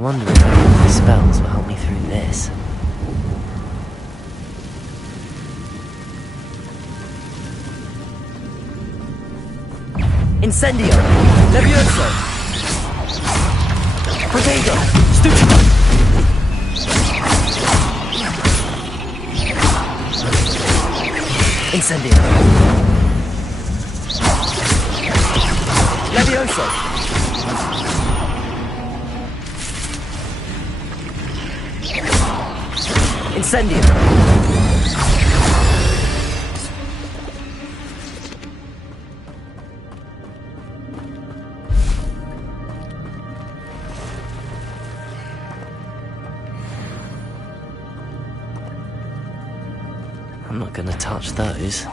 wonder if any of my spells will help me through this. Incendio! Levioso! Protego! Stupido! Incendio! Levioso! Incendio! I'm not gonna touch those.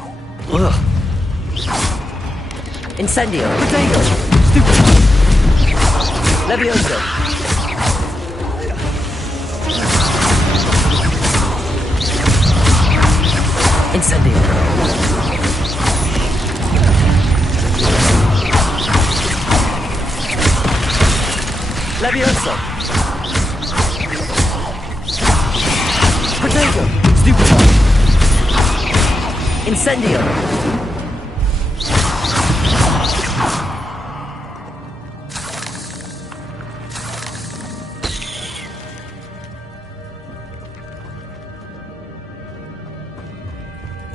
Ugh. Incendio! Potato! Stupid! Levioso! Incendio! Levioso! Potato! Stupid! Incendio!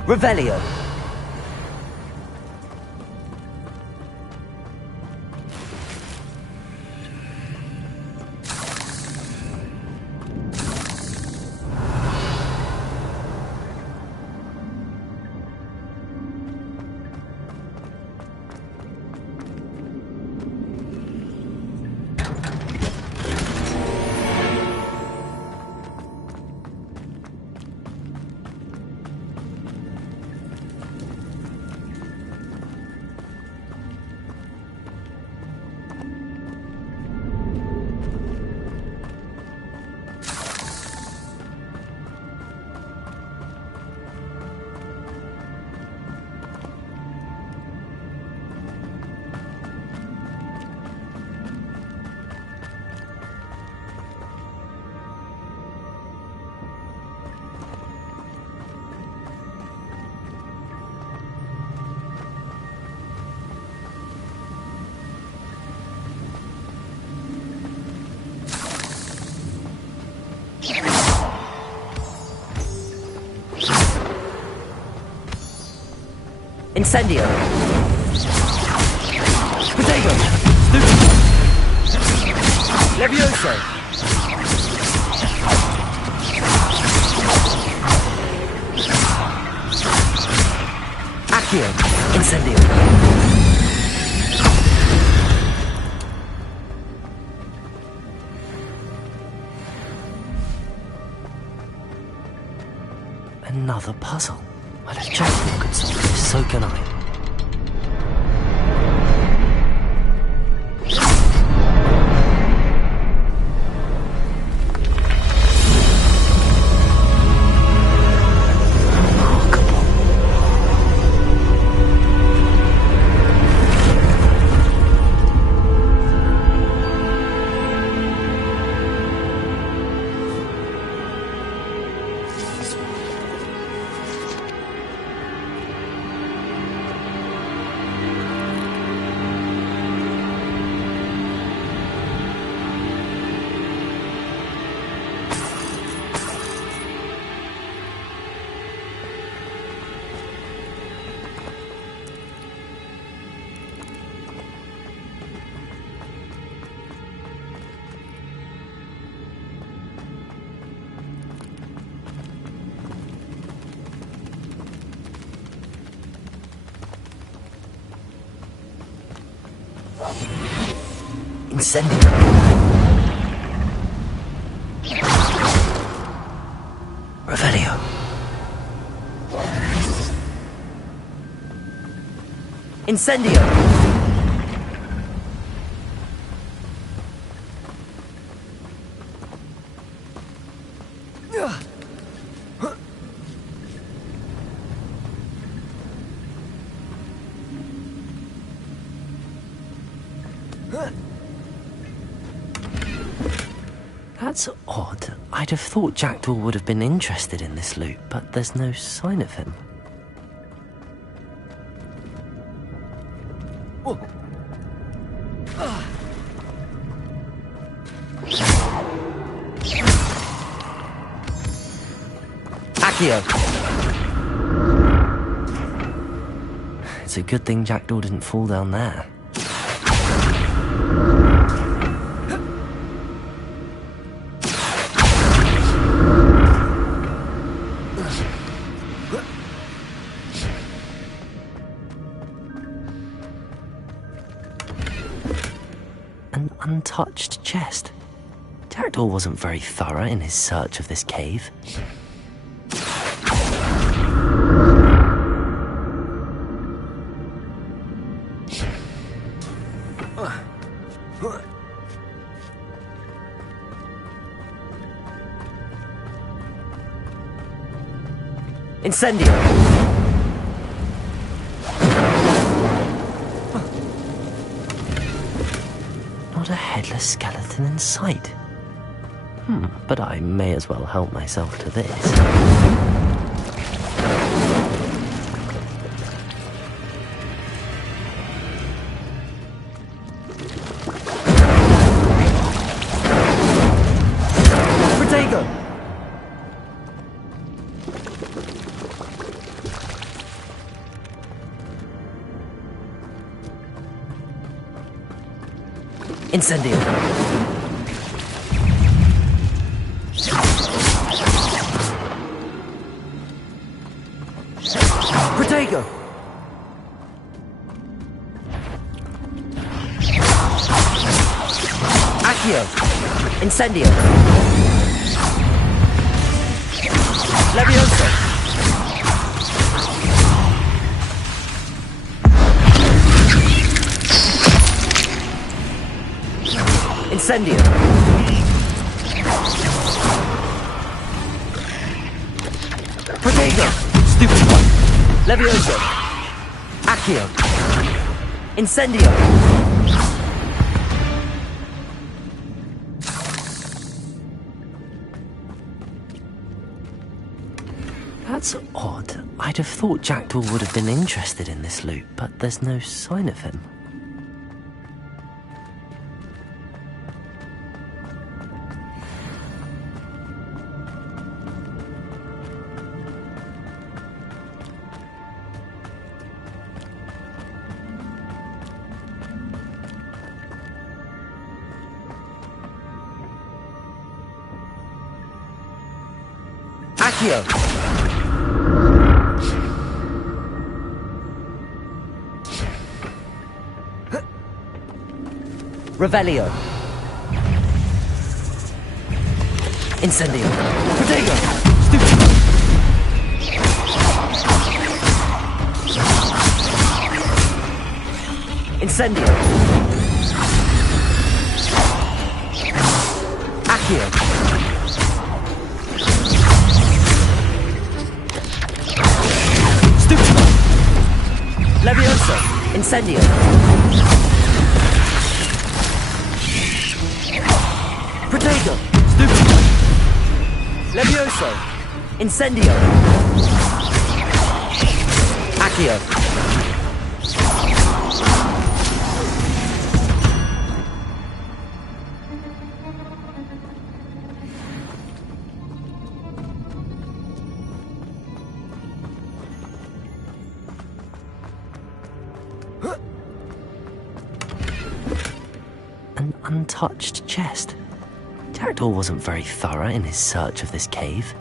Revelio! Incendio! Potato! Stupid! Levioso! Accio! Incendio! Another puzzle. Well, if Jackal could solve this, so can I. Incendio! Revelio! Incendio! That's odd. I'd have thought Jackdaw would have been interested in this loot, but there's no sign of him. Accio! It's a good thing Jackdaw didn't fall down there. An untouched chest. Jackdaw wasn't very thorough in his search of this cave. Incendio! Not a headless skeleton in sight. But I may as well help myself to this. Protego! Incendio! Protego! Accio! Incendio! Levioso! Incendio! Protego! Stupid one! Levioso! Accio! Incendio! That's odd. I'd have thought Jackdaw would have been interested in this loot, but there's no sign of him. Accio! Revelio! Incendio! Protego! Stupid! Incendio! Accio! Stupid! Levioso! Incendio! Protego! Stupid! Levioso! Incendio! Accio! An untouched chest. Jackdaw wasn't very thorough in his search of this cave.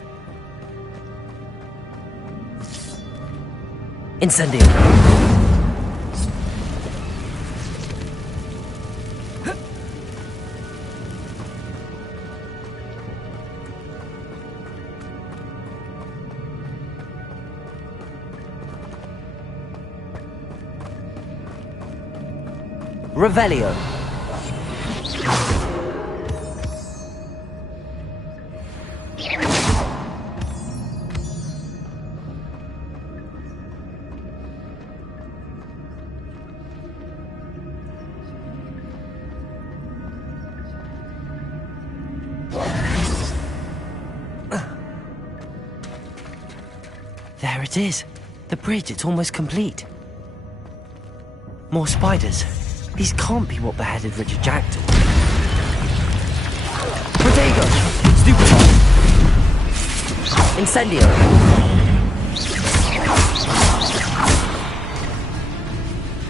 Incendio! Revelio! There it is. The bridge, it's almost complete. More spiders. These can't be what beheaded Richard Jackdaw. Protego! Stupefy! Incendio!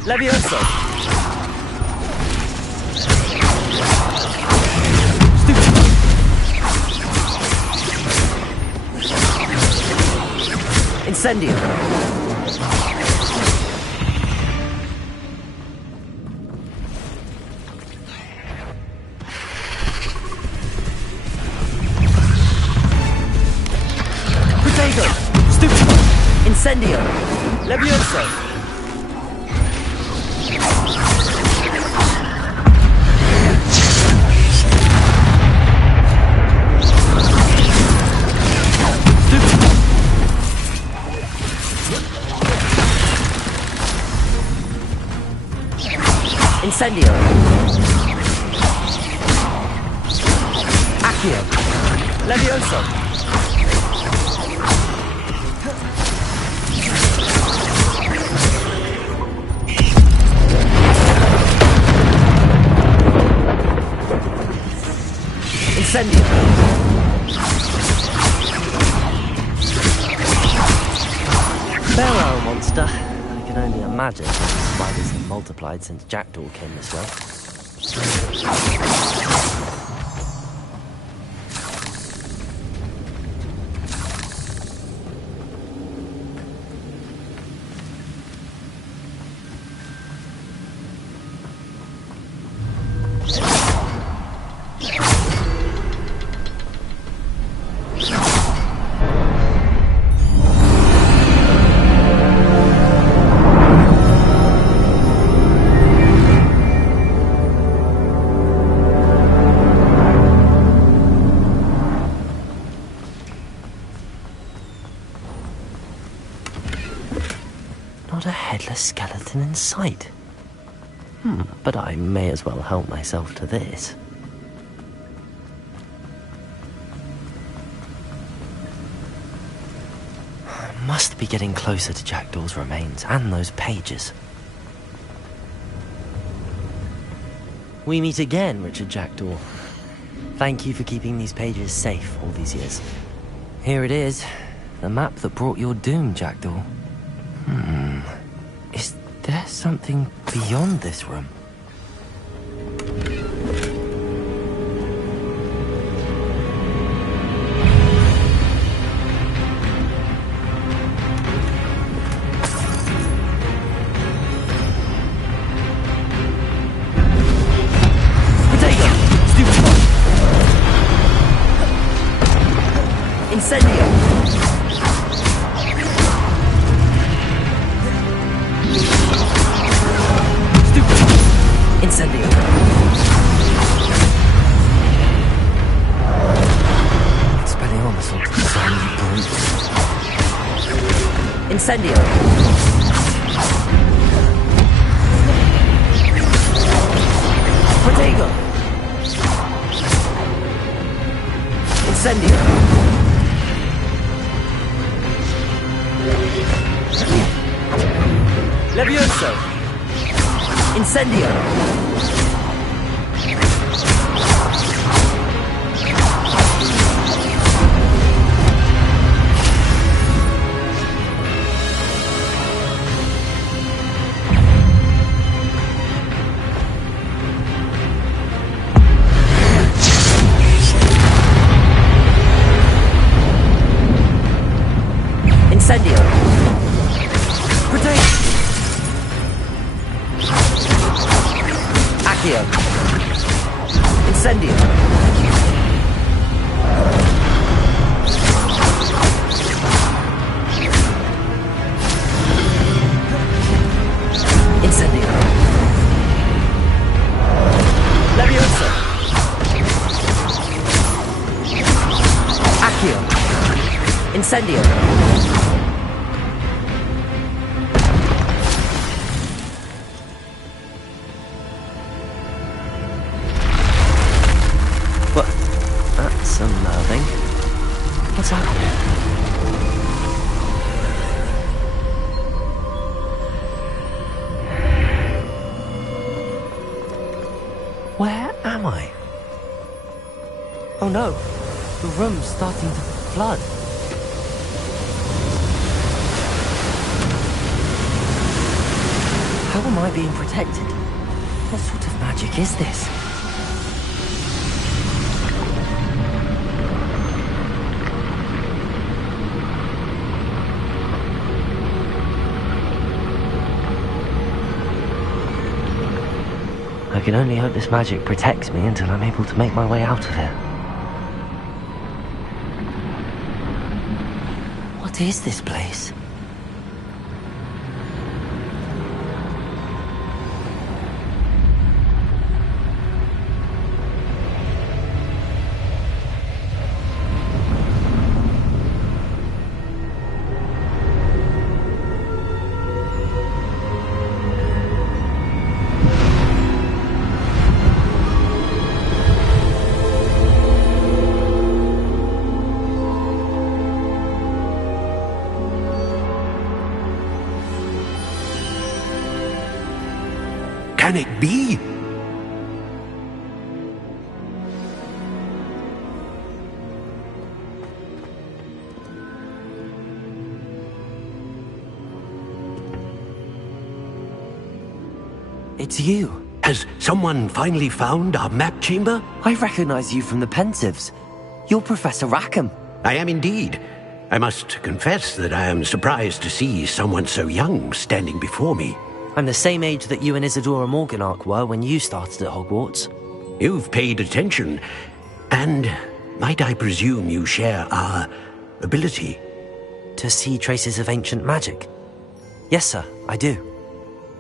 Levioso! Stupefy! Incendio! Stupefy! Incendio! Levioso! Incendio! Accio! Levioso! Incendio! Farewell, monster. I can only imagine that the spiders have multiplied since Jackdaw came this way. Not a headless skeleton in sight. But I may as well help myself to this. I must be getting closer to Jackdaw's remains and those pages. We meet again, Richard Jackdaw. Thank you for keeping these pages safe all these years. Here it is, the map that brought your doom, Jackdaw. Is there something beyond this room? Protego! Stupefy! Incendio! Incendio! Expelliarmus looks like some brute. Incendio! Protego! Incendio! Levioso! Incendio! Incendio! Protect! Accio! Incendio! Incendio! Levioso! Accio! Incendio! That's unnerving. What's happening? no! The room's starting to flood. How am I being protected? What sort of magic is this? I can only hope this magic protects me until I'm able to make my way out of here. What is this place? Can it be? It's you. Has someone finally found our map chamber? I recognize you from the Pensives. You're Professor Rackham. I am indeed. I must confess that I am surprised to see someone so young standing before me. I'm the same age that you and Isadora Morganach were when you started at Hogwarts. You've paid attention, and might I presume you share our ability? To see traces of ancient magic? Yes, sir, I do.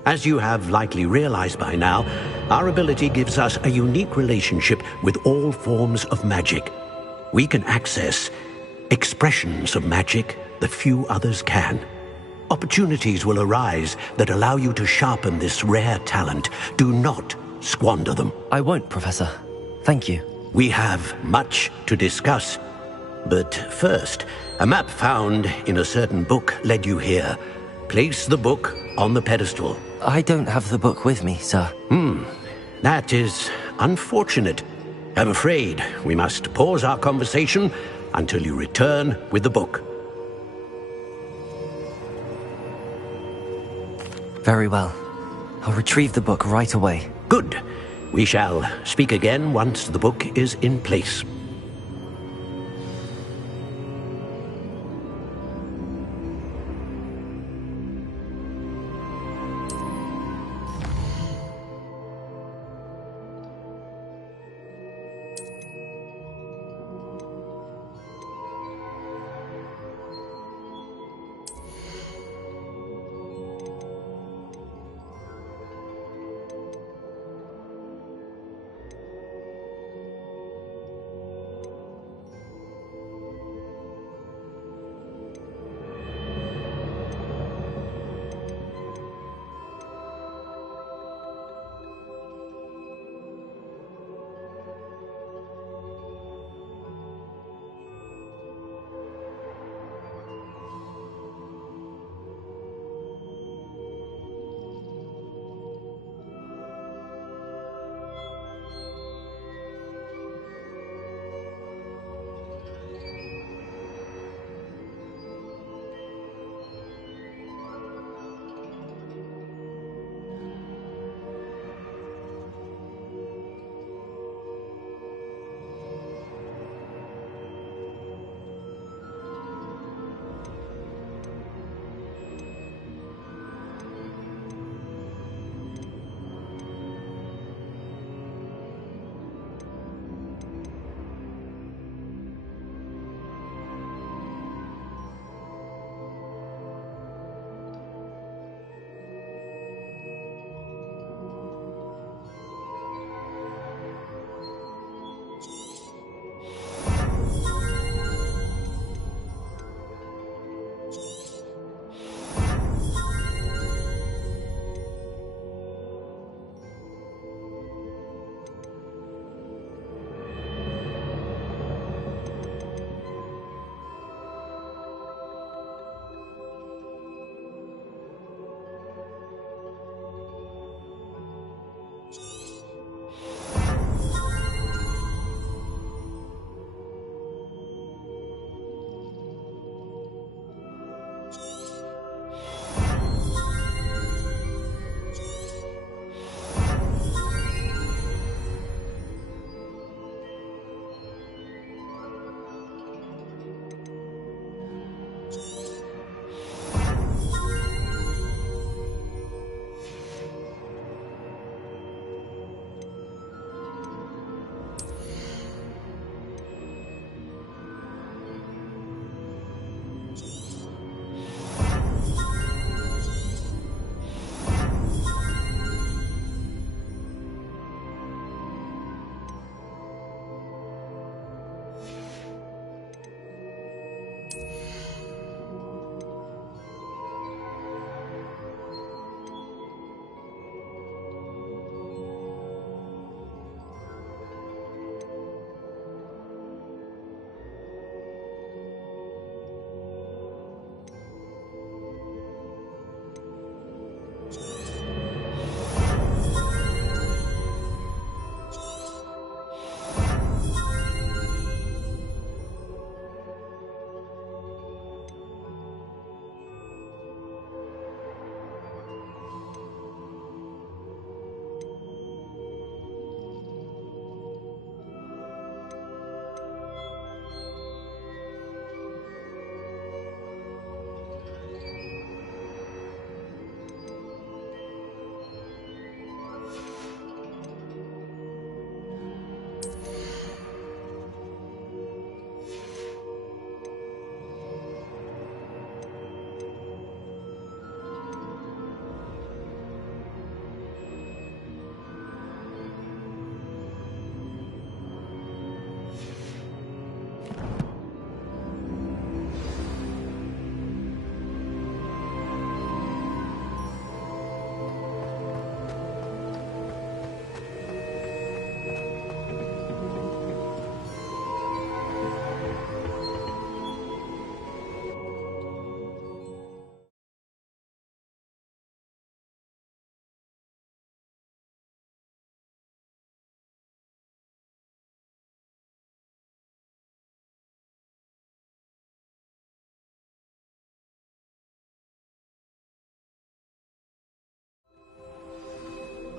As you have likely realized by now, our ability gives us a unique relationship with all forms of magic. We can access expressions of magic that few others can. Opportunities will arise that allow you to sharpen this rare talent. Do not squander them. I won't, Professor. Thank you. We have much to discuss. But first, a map found in a certain book led you here. Place the book on the pedestal. I don't have the book with me, sir. That is unfortunate. I'm afraid we must pause our conversation until you return with the book. Very well. I'll retrieve the book right away. Good. We shall speak again once the book is in place.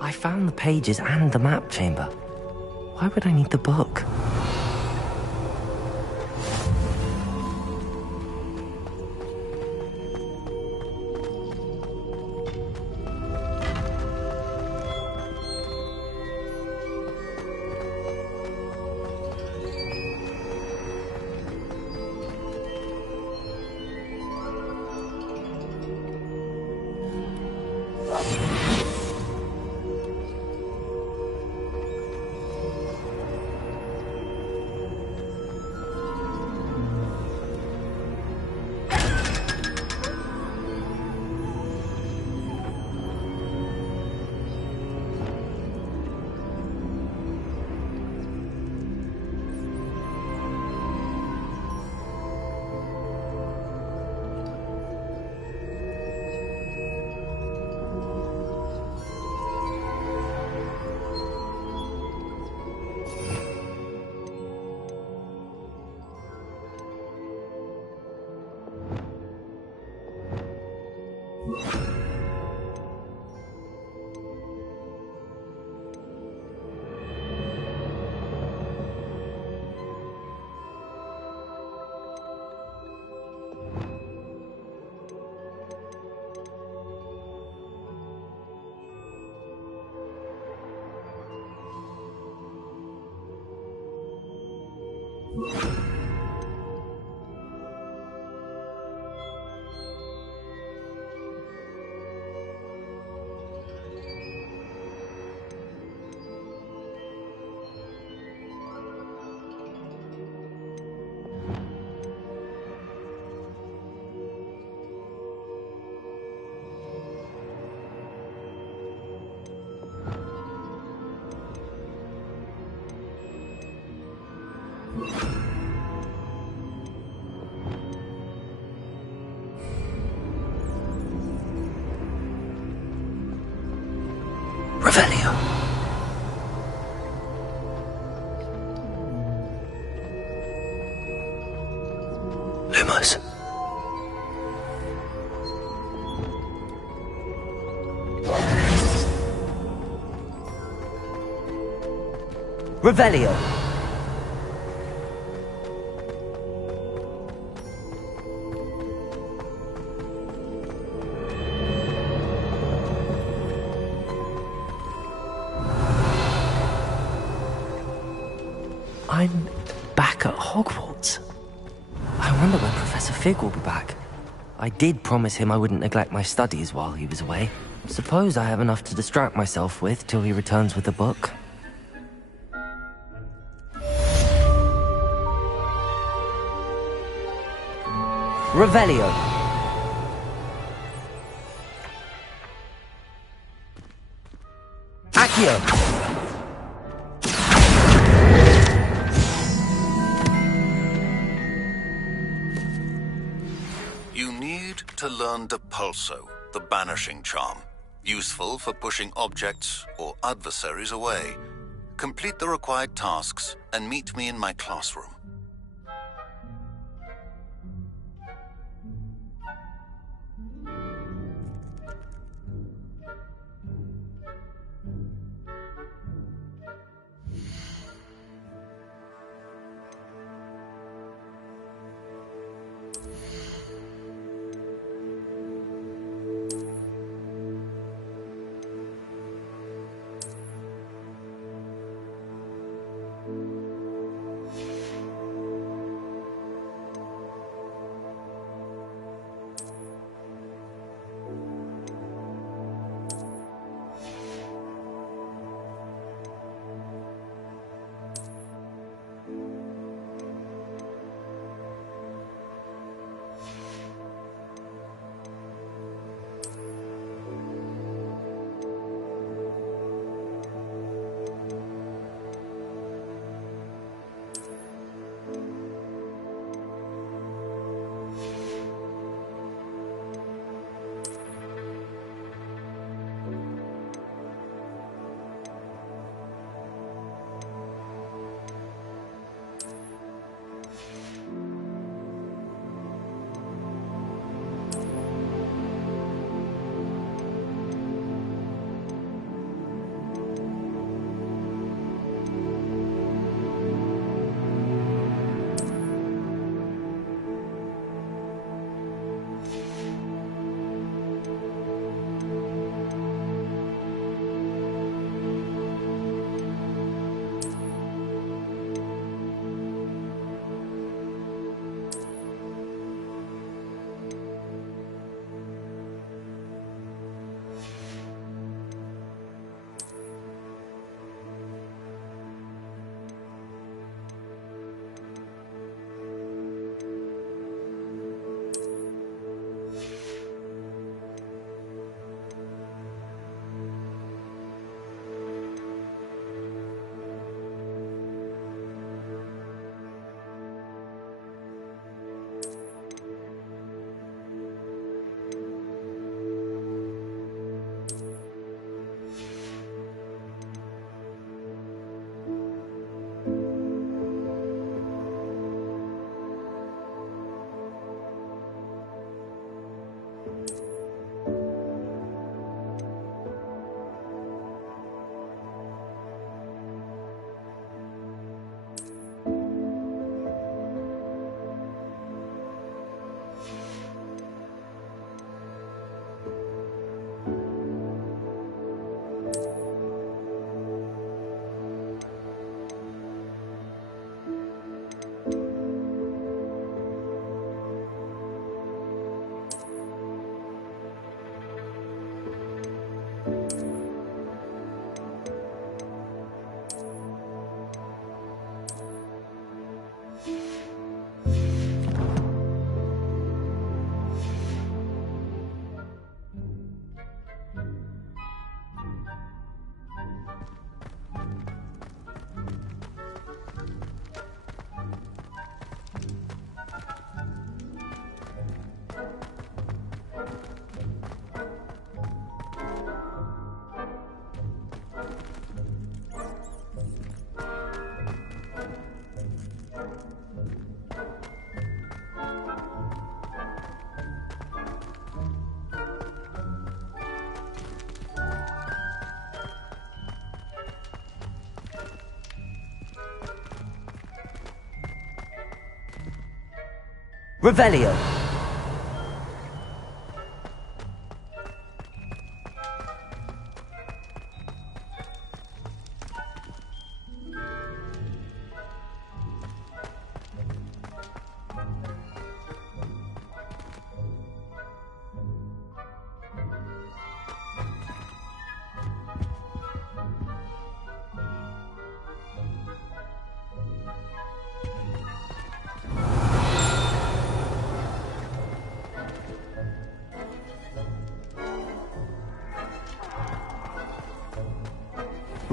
I found the pages and the map chamber. Why would I need the book? Revelio. Lumos. Revelio. I'm back at Hogwarts. I wonder when Professor Fig will be back. I did promise him I wouldn't neglect my studies while he was away. Suppose I have enough to distract myself with till he returns with the book. Revelio. Accio. To learn Depulso, the banishing charm, useful for pushing objects or adversaries away. Complete the required tasks and meet me in my classroom. Revelio.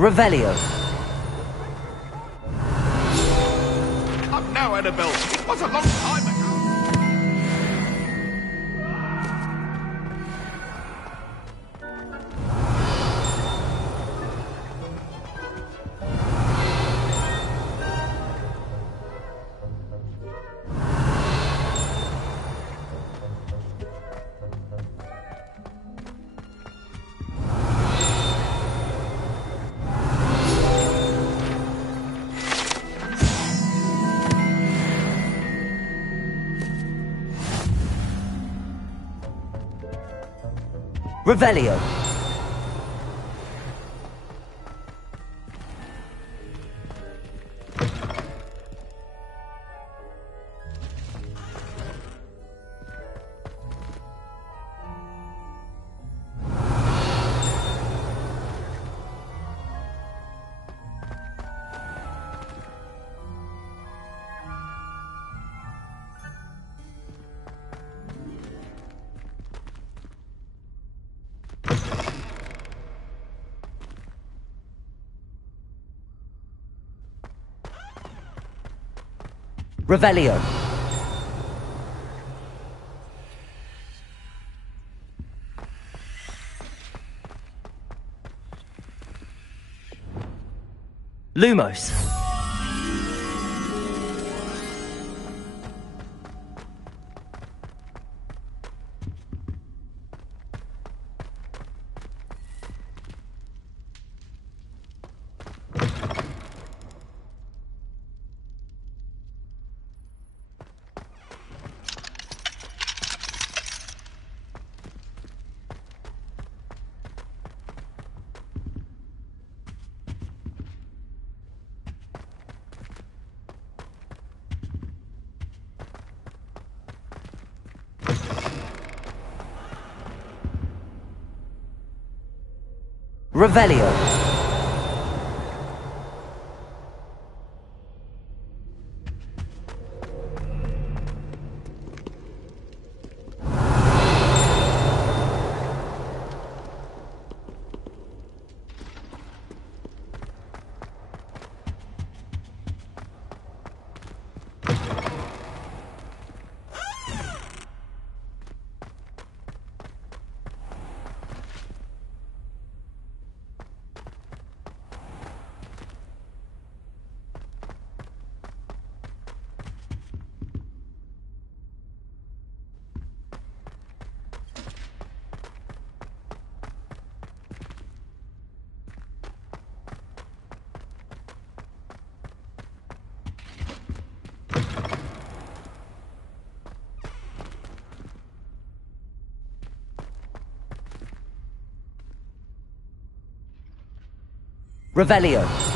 Revelio. Up now, Annabelle. It was a long time ago. Revelio. Revelio. Lumos. Revelio. Revelio.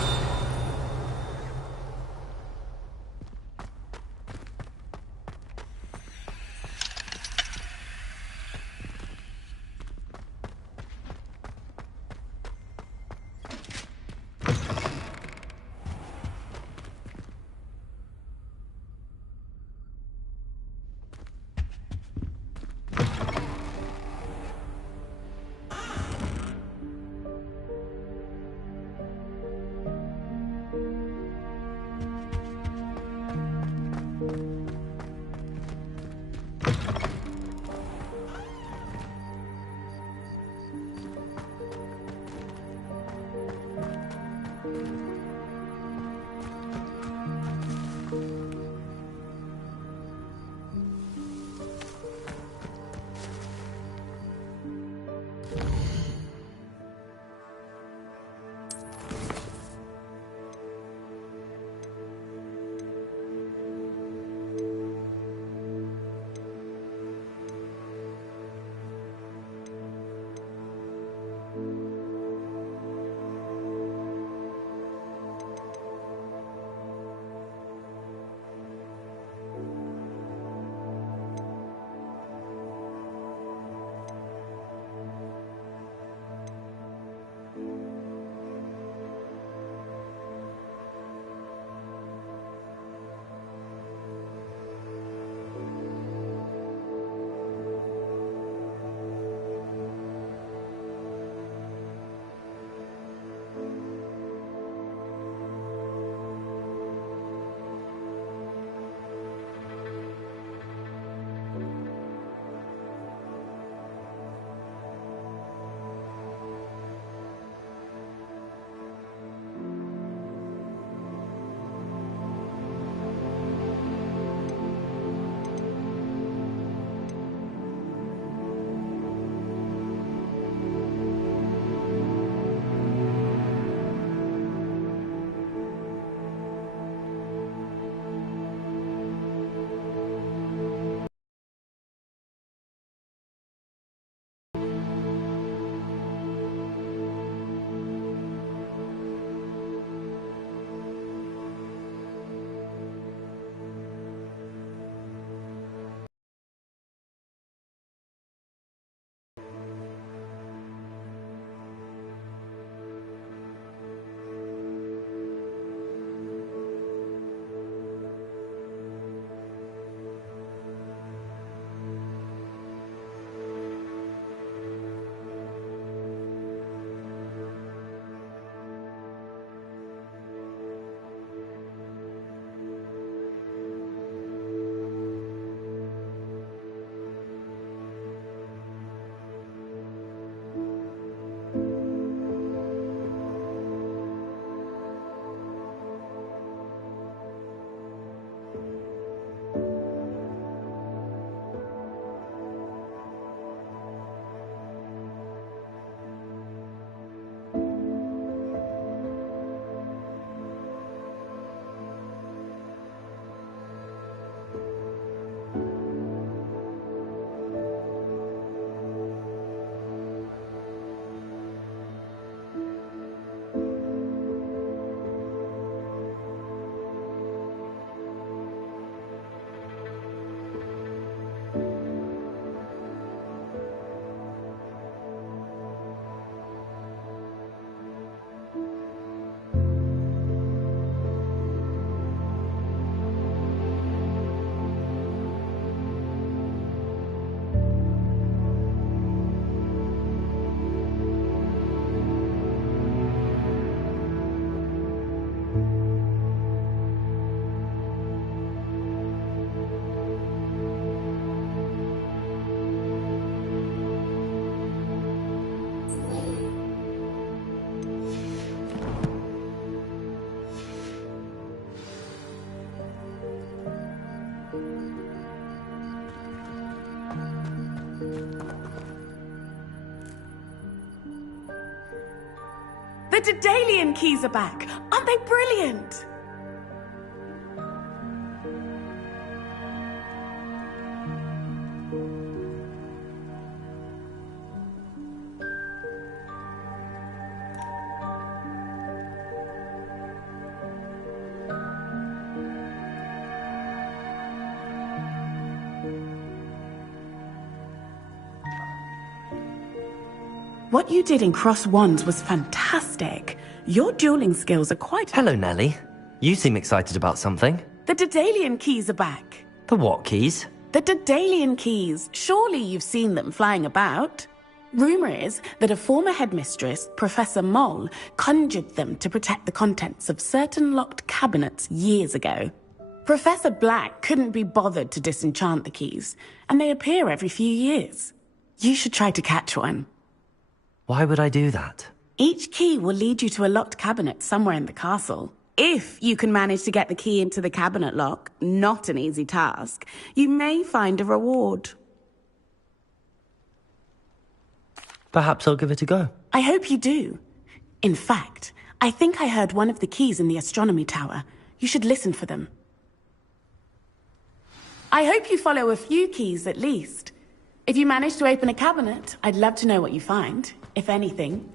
The Daedalian keys are back! Aren't they brilliant? What you did in Cross Wands was fantastic. Your dueling skills are quite... Hello, Nellie. You seem excited about something. The Daedalian keys are back. The what keys? The Daedalian keys. Surely you've seen them flying about. Rumor is that a former headmistress, Professor Moll, conjured them to protect the contents of certain locked cabinets years ago. Professor Black couldn't be bothered to disenchant the keys, and they appear every few years. You should try to catch one. Why would I do that? Each key will lead you to a locked cabinet somewhere in the castle. If you can manage to get the key into the cabinet lock, not an easy task, you may find a reward. Perhaps I'll give it a go. I hope you do. In fact, I think I heard one of the keys in the astronomy tower. You should listen for them. I hope you follow a few keys at least. If you manage to open a cabinet, I'd love to know what you find, if anything.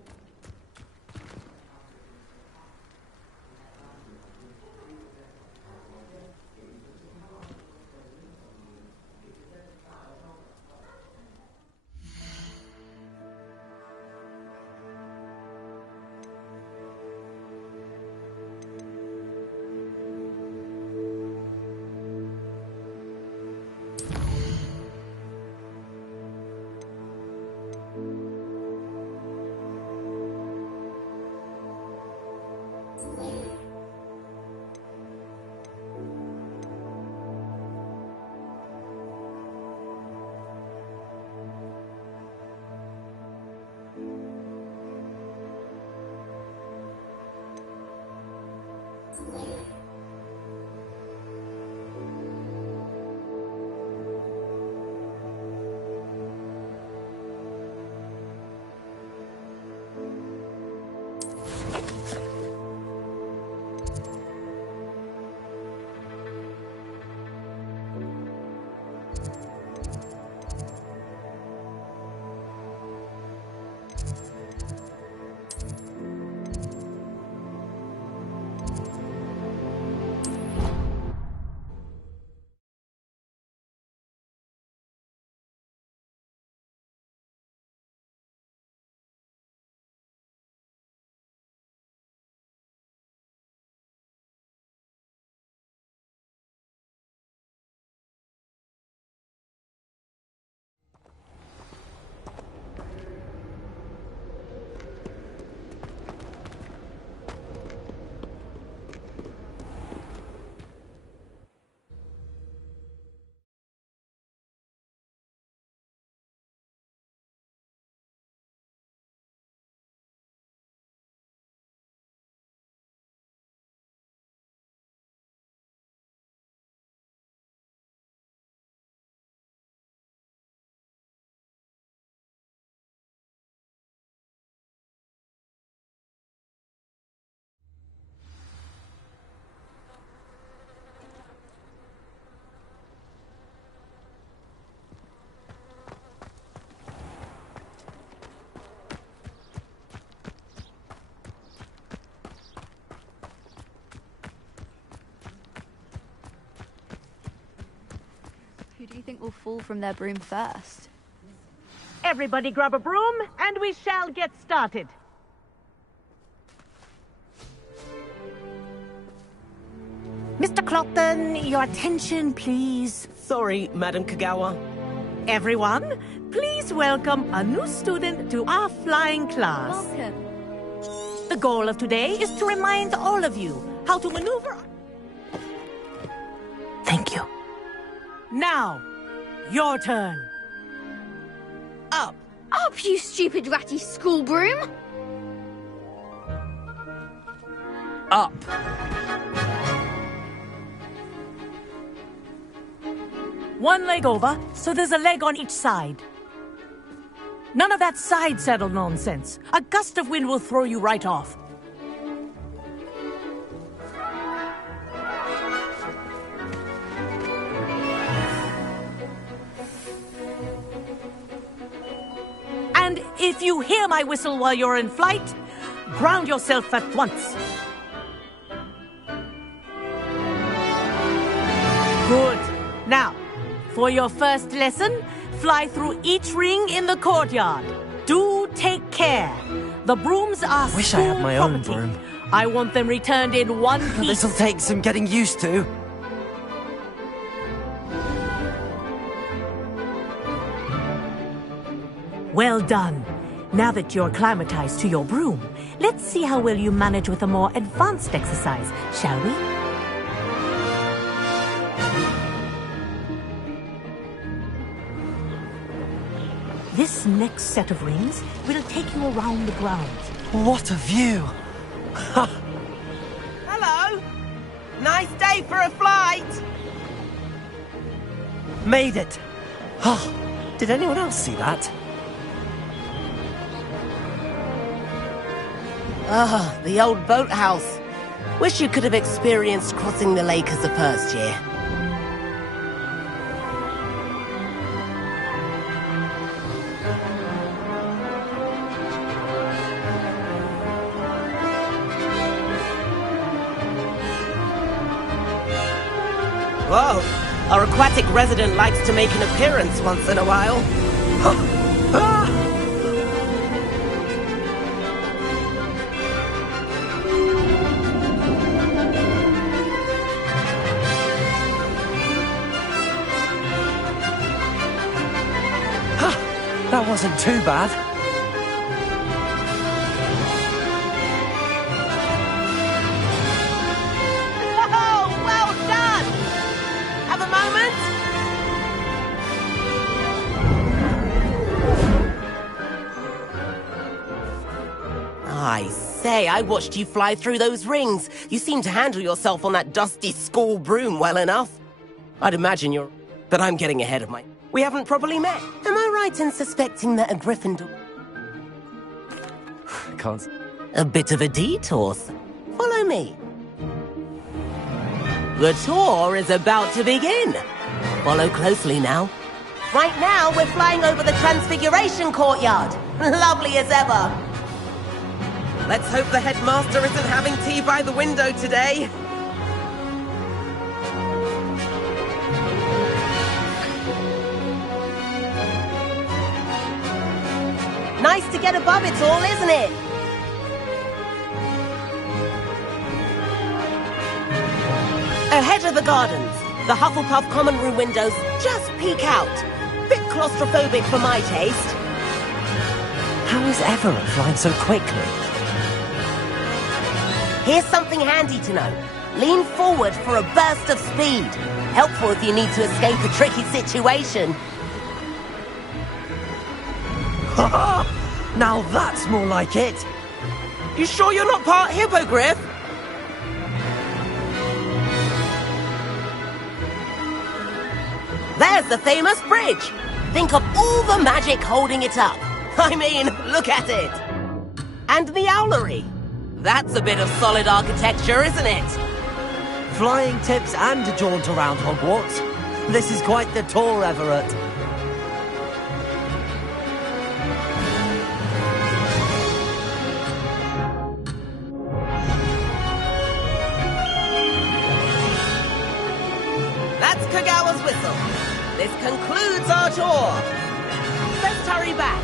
Who do you think will fall from their broom first? Everybody grab a broom, and we shall get started. Mr. Clopton, your attention, please. Sorry, Madam Kagawa. Everyone, please welcome a new student to our flying class. Welcome. The goal of today is to remind all of you how to maneuver. Thank you. Now, your turn. Up. Up, you stupid ratty school broom! Up. One leg over, so there's a leg on each side. None of that side saddle nonsense. A gust of wind will throw you right off. And if you hear my whistle while you're in flight, ground yourself at once. Good. Now, for your first lesson, fly through each ring in the courtyard. Do take care. The brooms are Wish I had my own property. broom. I want them returned in one piece. This'll take some getting used to. Well done. Now that you're acclimatized to your broom, let's see how well you manage with a more advanced exercise, shall we? This next set of rings will take you around the grounds. What a view! Hello. Nice day for a flight. Made it! Oh, did anyone else see that? Ah, the old boathouse. Wish you could have experienced crossing the lake as a first year. Whoa, our aquatic resident likes to make an appearance once in a while. That wasn't too bad. Oh, well done! Have a moment? I say, I watched you fly through those rings. You seem to handle yourself on that dusty school broom well enough. I'd imagine you're... But I'm getting ahead of my... We haven't properly met. Am I right in suspecting that a Gryffindor... Can't... A bit of a detour. Follow me. The tour is about to begin. Follow closely now. Right now, we're flying over the Transfiguration Courtyard. Lovely as ever. Let's hope the headmaster isn't having tea by the window today. Nice to get above it all, isn't it? Ahead of the gardens, the Hufflepuff common room windows just peek out. Bit claustrophobic for my taste. How is Everett flying so quickly? Here's something handy to know. Lean forward for a burst of speed. Helpful if you need to escape a tricky situation. Now that's more like it! You sure you're not part hippogriff? There's the famous bridge. Think of all the magic holding it up. I mean, look at it. And the owlery. That's a bit of solid architecture, isn't it? Flying tips and a jaunt around Hogwarts. This is quite the tour, Everett. That's Kagawa's whistle. This concludes our tour. Let's hurry back.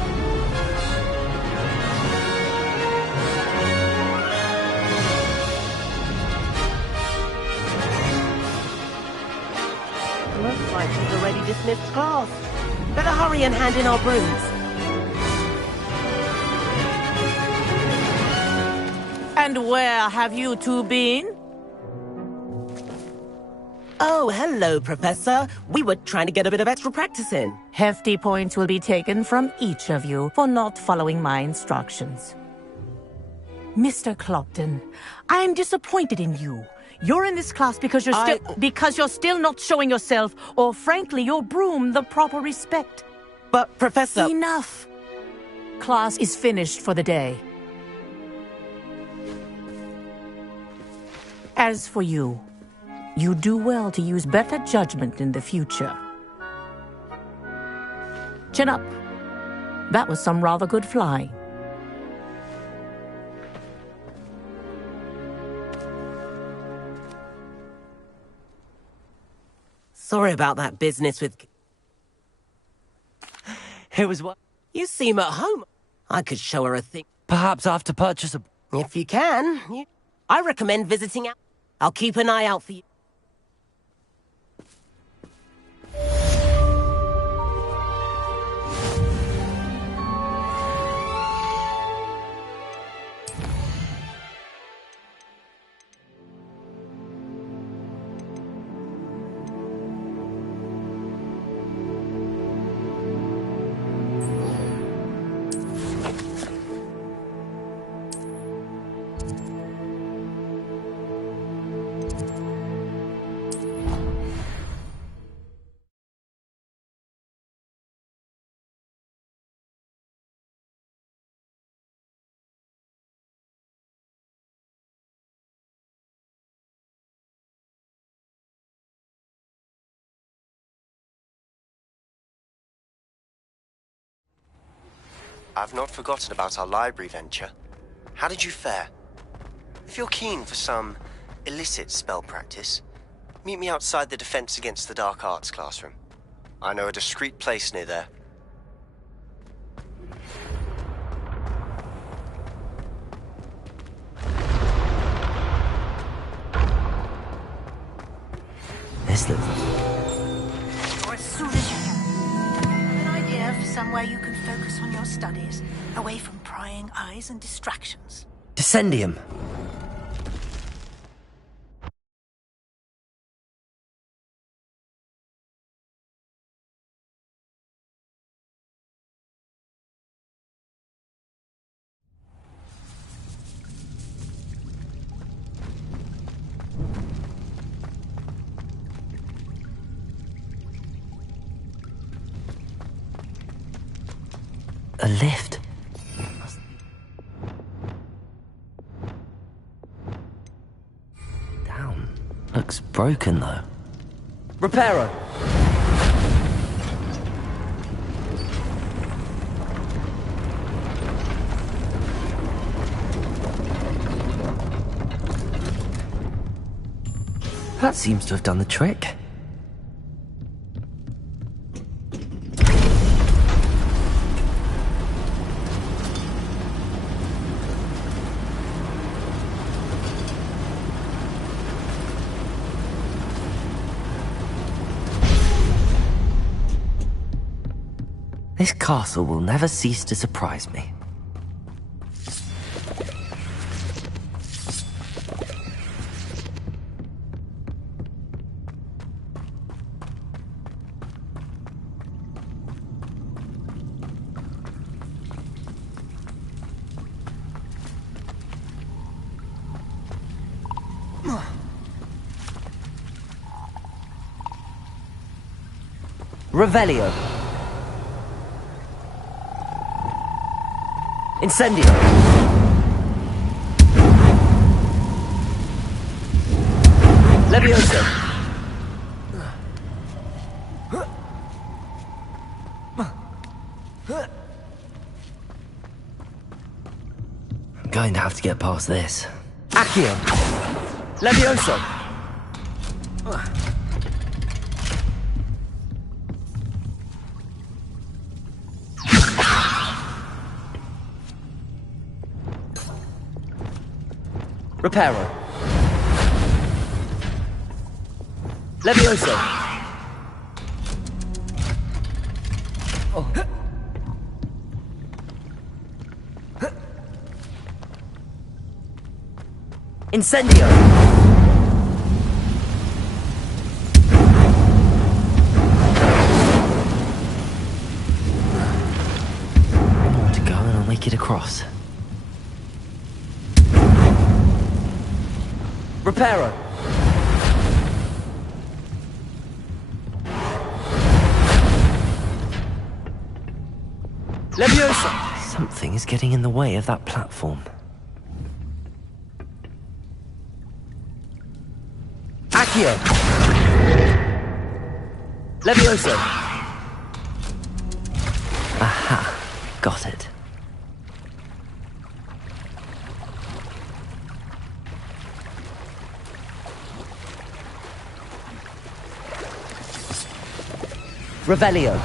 Looks like she's already dismissed class. Better hurry and hand in our brooms. And where have you two been? Oh, hello, Professor. We were trying to get a bit of extra practice in. Hefty points will be taken from each of you for not following my instructions. Mr. Clopton, I am disappointed in you. You're in this class because you're still not showing yourself, or frankly, your broom the proper respect. But, Professor... Enough. Class is finished for the day. As for you, you do well to use better judgment in the future. Chin up. That was some rather good flying. Sorry about that business with... It was what? You seem at home. I could show her a thing. Perhaps after purchase a... If you can, I recommend visiting out. I'll keep an eye out for you. I've not forgotten about our library venture. How did you fare? If you're keen for some illicit spell practice, meet me outside the Defense Against the Dark Arts classroom. I know a discreet place near there. This looks... Or as soon as you can. An idea for somewhere you can focus on your studies, away from prying eyes and distractions. Descendium. A lift. Down. Looks broken though. Reparo. That seems to have done the trick. This castle will never cease to surprise me. Revelio. Incendio. Levioso. I'm going to have to get past this. Accio. Levioso. Reparo. Levioso. Oh. Incendio. One more to go and I'll make it across. Reparo. Leviosa. Something is getting in the way of that platform. Accio. Leviosa. Aha. Got it. Revelio.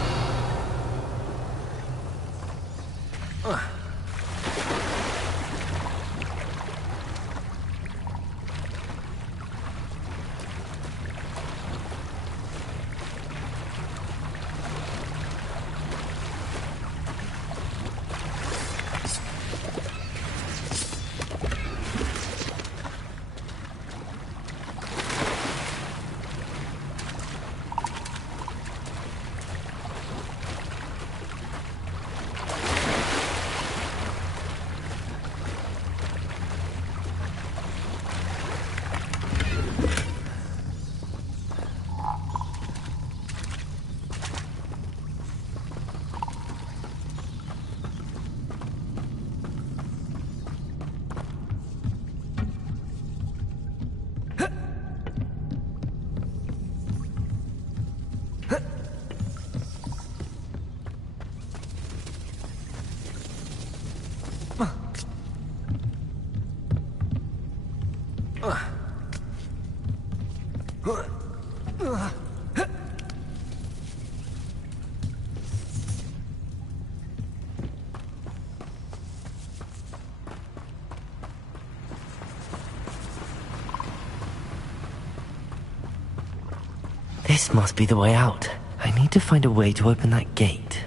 This must be the way out. I need to find a way to open that gate.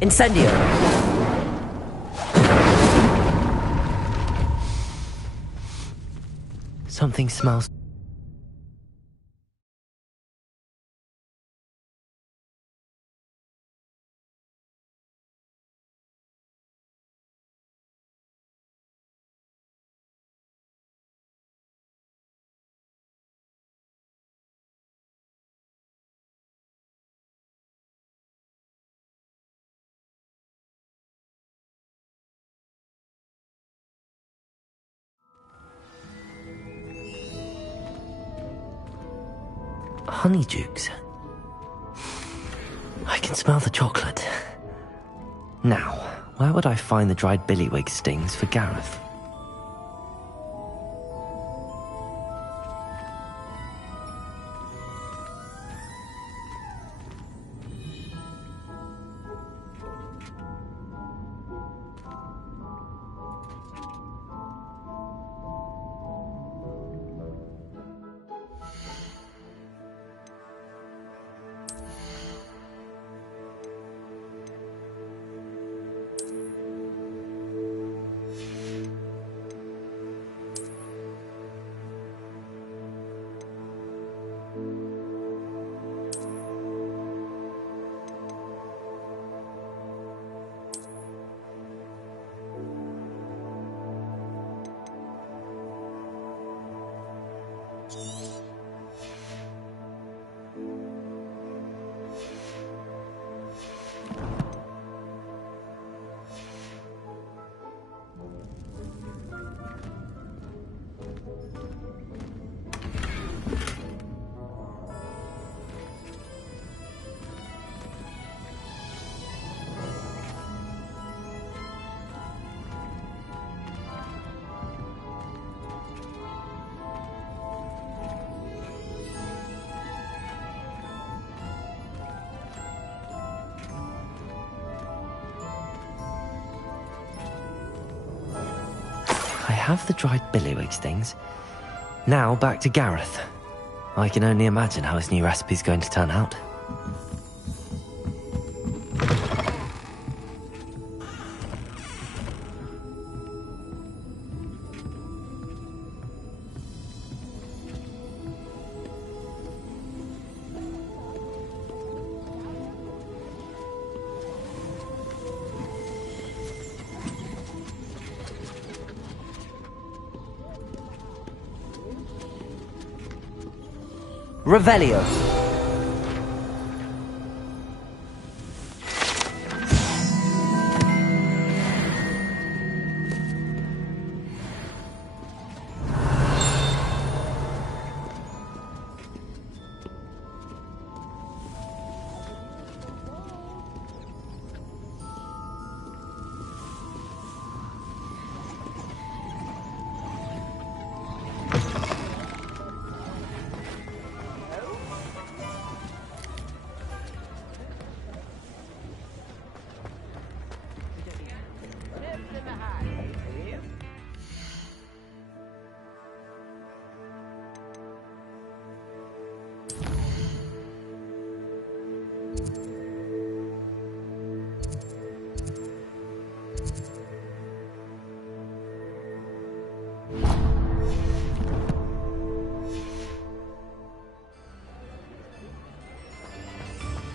Incendio! Something smells... Honeydukes. I can smell the chocolate. Now, where would I find the dried billywig stings for Gareth? I have the dried billywig stings. Now back to Gareth. I can only imagine how his new recipe's going to turn out. Revelio.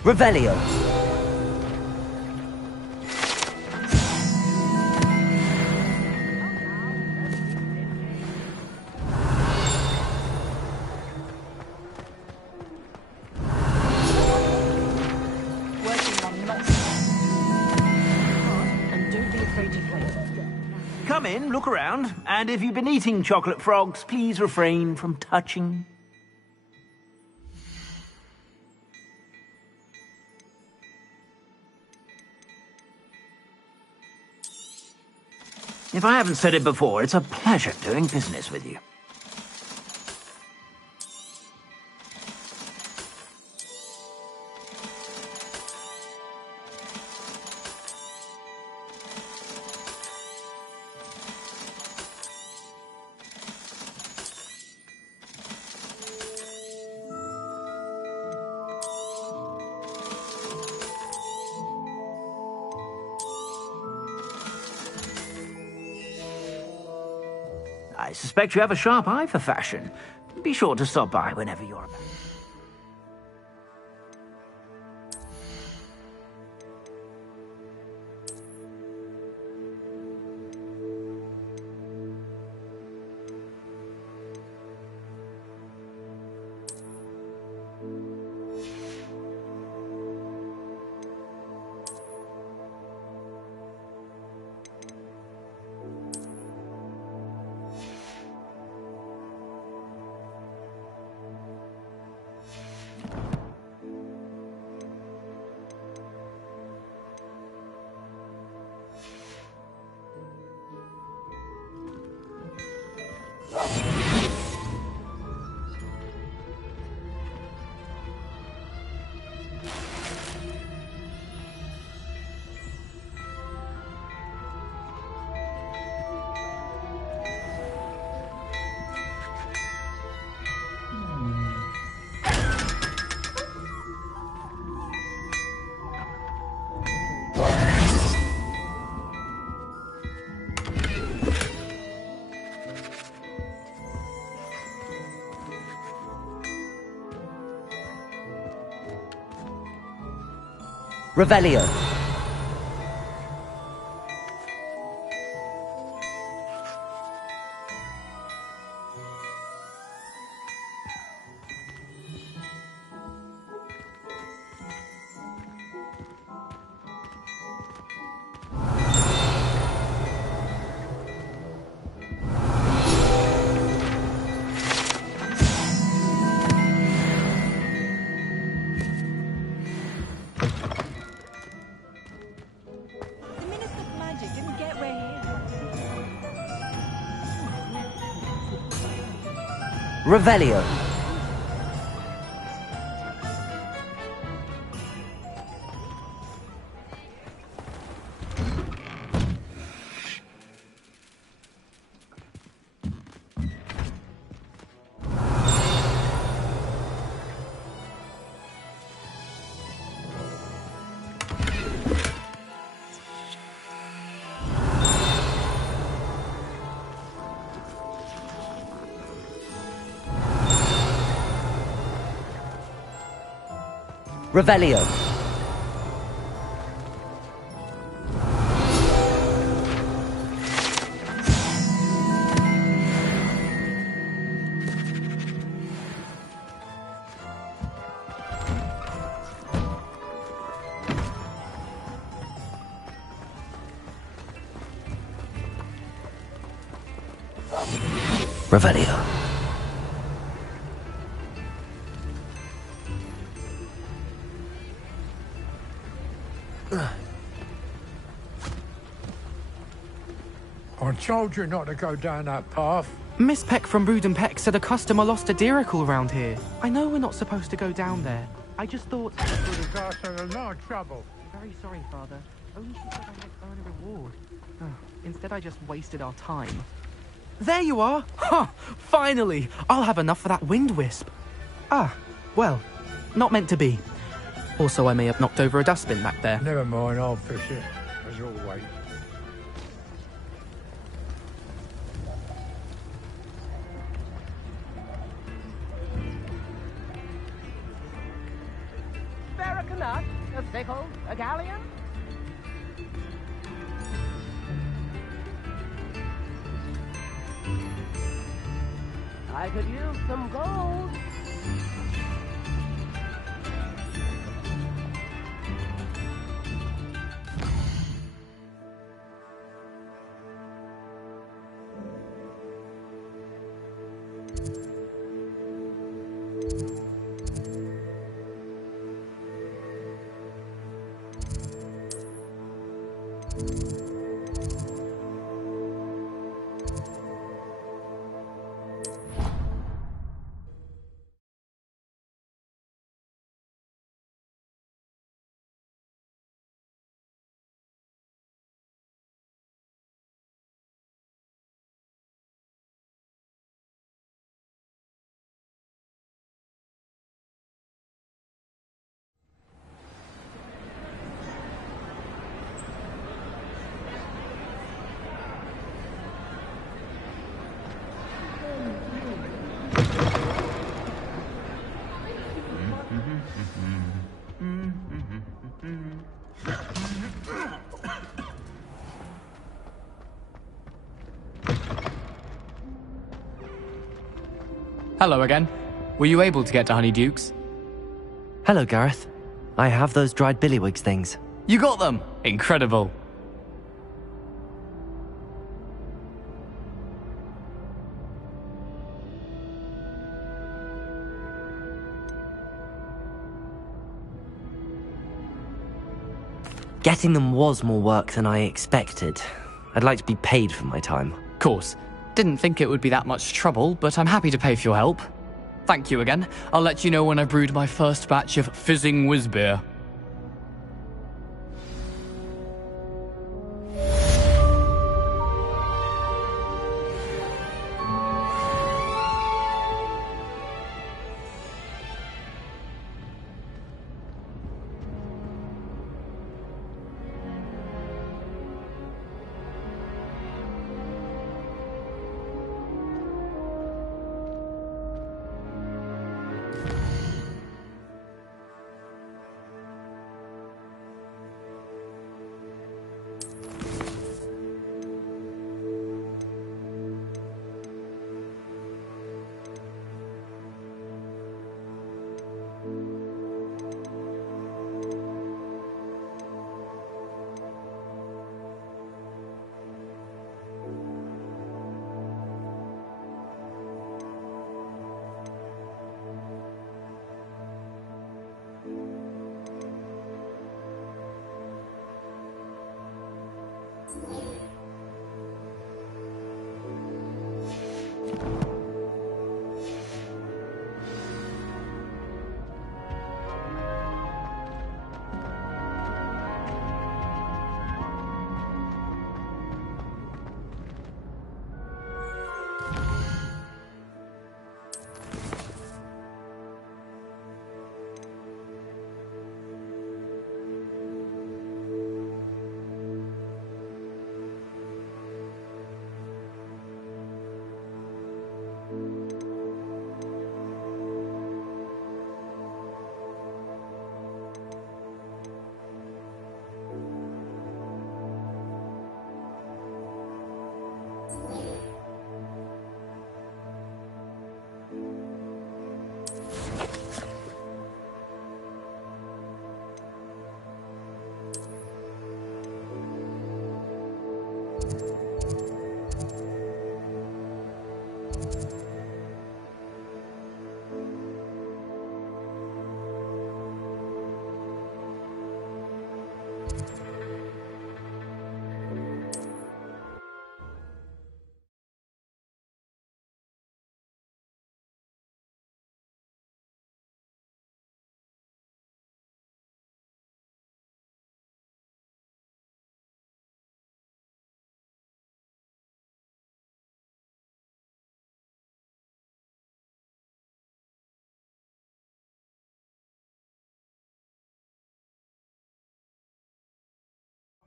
Revelio. Come in, look around, and if you've been eating chocolate frogs, please refrain from touching. If I haven't said it before, it's a pleasure doing business with you. I suspect you have a sharp eye for fashion. Be sure to stop by whenever you're about. Revelio. Revelio. Revelio. Revelio. I told you not to go down that path. Miss Peck from Brood and Peck said a customer lost a deeracle around here. I know we're not supposed to go down there. I just thought... The guy's in a lot of trouble. Very sorry, Father. Only she said I might earn a reward. Instead, I just wasted our time. There you are! Ha! Finally! I'll have enough for that wind wisp. Ah, well, not meant to be. Also, I may have knocked over a dustbin back there. Never mind, I'll fish it, as always. nut, a sickle, a galleon? I could use some gold. Hello again. Were you able to get to Honeydukes? Hello, Gareth. I have those dried billywigs things. You got them! Incredible. Getting them was more work than I expected. I'd like to be paid for my time. Course. Didn't think it would be that much trouble, but I'm happy to pay for your help. Thank you again. I'll let you know when I brewed my first batch of fizzing whiz-beer.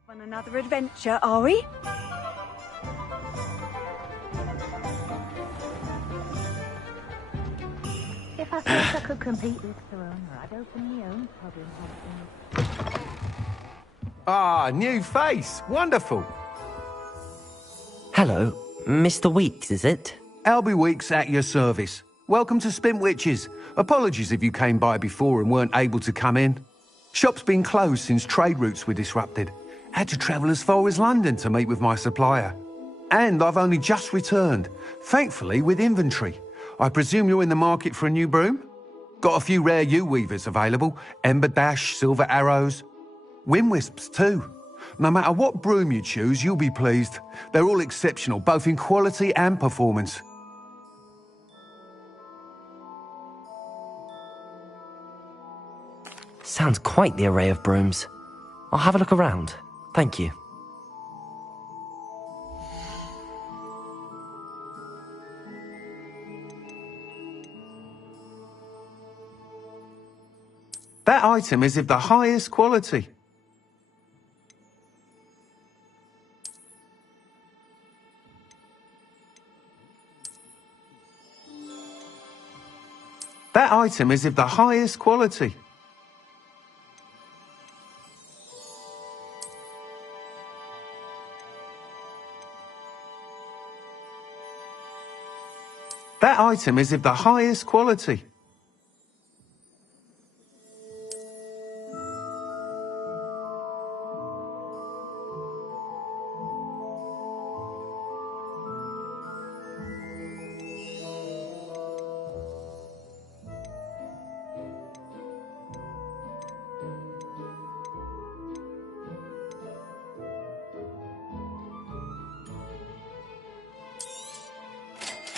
On another adventure, are we? If I thought I could compete with Throne, or I'd open my own pub in Hogwarts. Ah, new face. Wonderful. Hello, Mr. Weeks, is it? Albie Weeks at your service. Welcome to Spintwitches. Apologies if you came by before and weren't able to come in. Shop's been closed since trade routes were disrupted. Had to travel as far as London to meet with my supplier. And I've only just returned, thankfully with inventory. I presume you're in the market for a new broom? Got a few rare U-weavers available. Ember Dash, Silver Arrows. Wind Wisps too. No matter what broom you choose, you'll be pleased. They're all exceptional, both in quality and performance. Sounds quite the array of brooms. I'll have a look around. Thank you. That item is of the highest quality. That item is of the highest quality. That item is of the highest quality.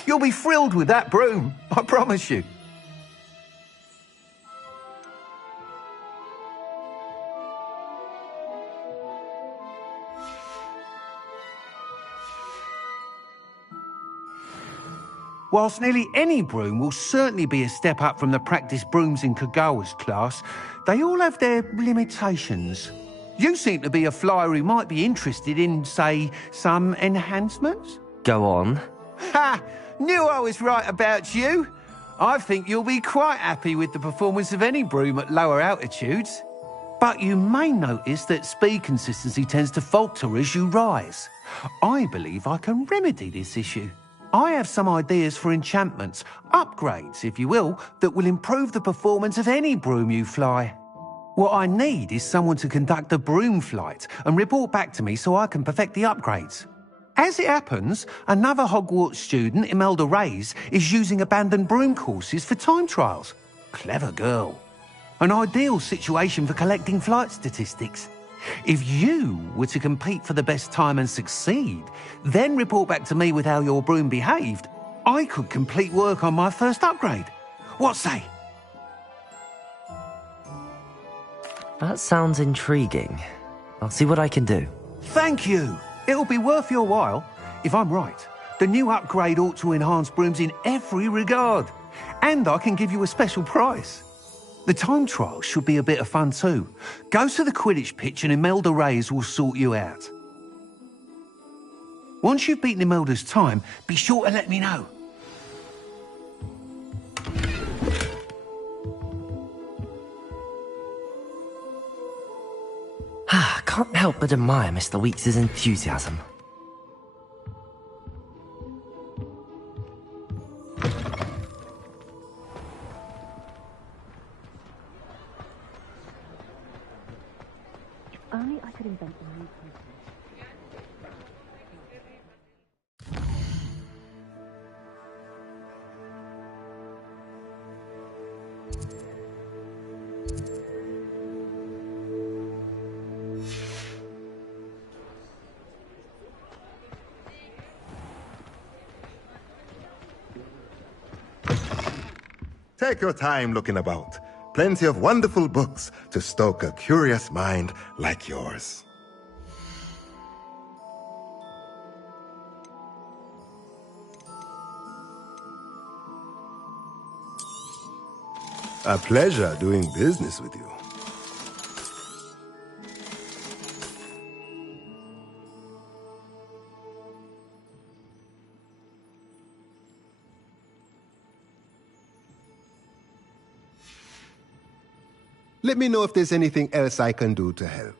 You'll be thrilled with that broom, I promise you. Whilst nearly any broom will certainly be a step up from the practice brooms in Kagawa's class, they all have their limitations. You seem to be a flyer who might be interested in, say, some enhancements? Go on. Ha! Knew I was right about you. I think you'll be quite happy with the performance of any broom at lower altitudes. But you may notice that speed consistency tends to falter as you rise. I believe I can remedy this issue. I have some ideas for enchantments, upgrades, if you will, that will improve the performance of any broom you fly. What I need is someone to conduct a broom flight and report back to me so I can perfect the upgrades. As it happens, another Hogwarts student, Imelda Reyes, is using abandoned broom courses for time trials. Clever girl. An ideal situation for collecting flight statistics. If you were to compete for the best time and succeed, then report back to me with how your broom behaved, I could complete work on my first upgrade. What say? That sounds intriguing. I'll see what I can do. Thank you. It'll be worth your while. If I'm right, the new upgrade ought to enhance brooms in every regard. And I can give you a special price. The time trial should be a bit of fun too. Go to the Quidditch pitch and Imelda Reyes will sort you out. Once you've beaten Imelda's time, be sure to let me know. Can't help but admire Mr. Weeks' enthusiasm. If only I could invent a new process. Take your time looking about. Plenty of wonderful books to stoke a curious mind like yours. A pleasure doing business with you. Let me know if there's anything else I can do to help.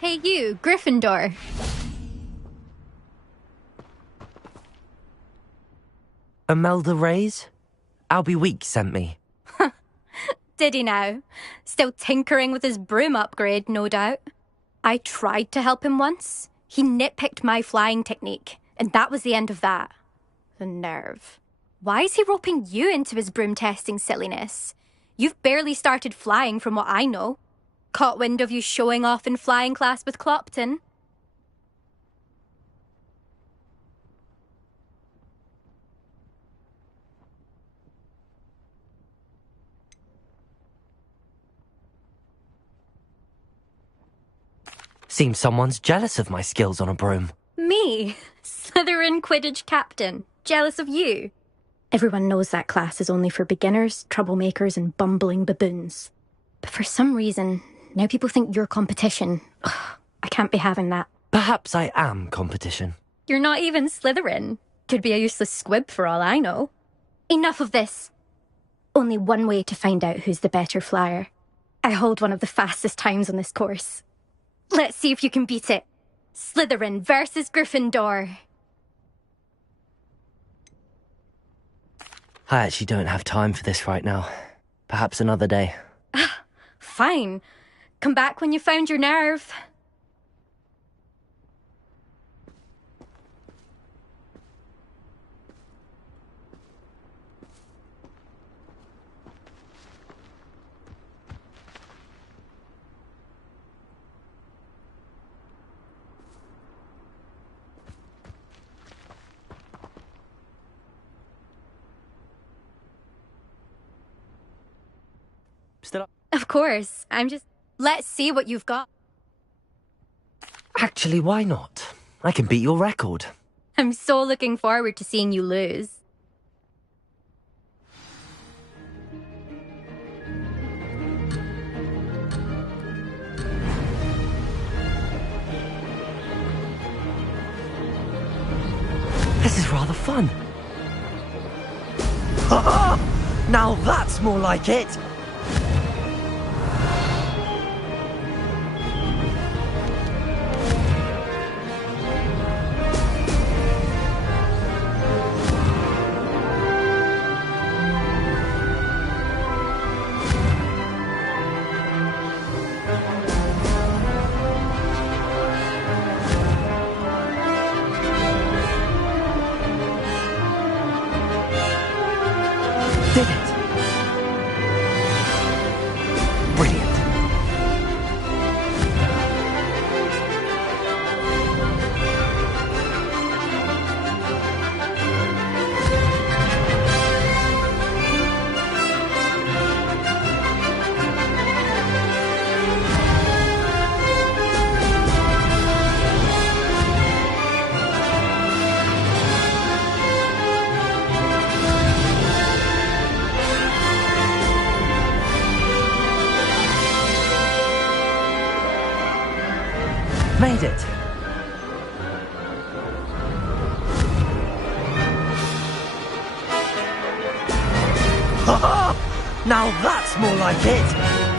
Hey you, Gryffindor. Imelda Reyes? Albie Weeks sent me. Did he now? Still tinkering with his broom upgrade, no doubt. I tried to help him once. He nitpicked my flying technique, and that was the end of that. The nerve. Why is he roping you into his broom testing silliness? You've barely started flying from what I know. Caught wind of you showing off in flying class with Clopton. Seems someone's jealous of my skills on a broom. Me? Slytherin Quidditch captain. Jealous of you? Everyone knows that class is only for beginners, troublemakers, and bumbling baboons. But for some reason, now people think you're competition. Ugh, I can't be having that. Perhaps I am competition. You're not even Slytherin. Could be a useless squib for all I know. Enough of this. Only one way to find out who's the better flyer. I hold one of the fastest times on this course. Let's see if you can beat it. Slytherin versus Gryffindor. I actually don't have time for this right now. Perhaps another day. Fine. Come back when you found your nerve. Still up? Of course. I'm just... Let's see what you've got. Actually, why not? I can beat your record. I'm so looking forward to seeing you lose. This is rather fun. Now that's more like it! Did it! Brilliant. Made it! Now that's more like it!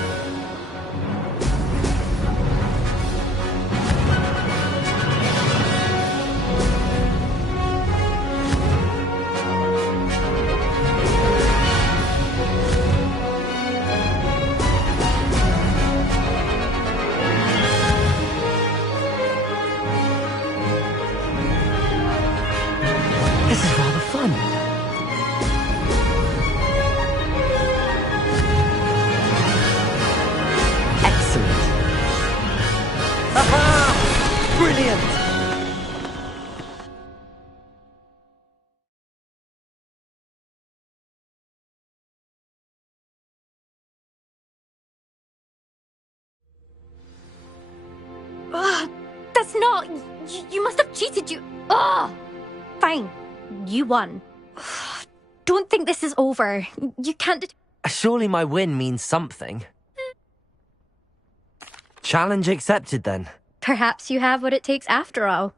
This is rather fun. Excellent. Aha! Brilliant! Ugh, that's not... You must have cheated, you... Ugh! Fine. You won. Don't think this is over. You can't... Surely my win means something. Challenge accepted, then. Perhaps you have what it takes after all.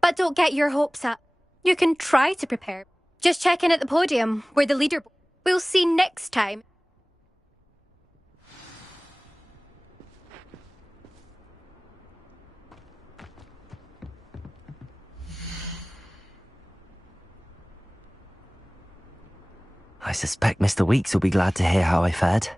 But don't get your hopes up. You can try to prepare. Just check in at the podium, where the leader... We'll see next time. I suspect Mr. Weeks will be glad to hear how I fared.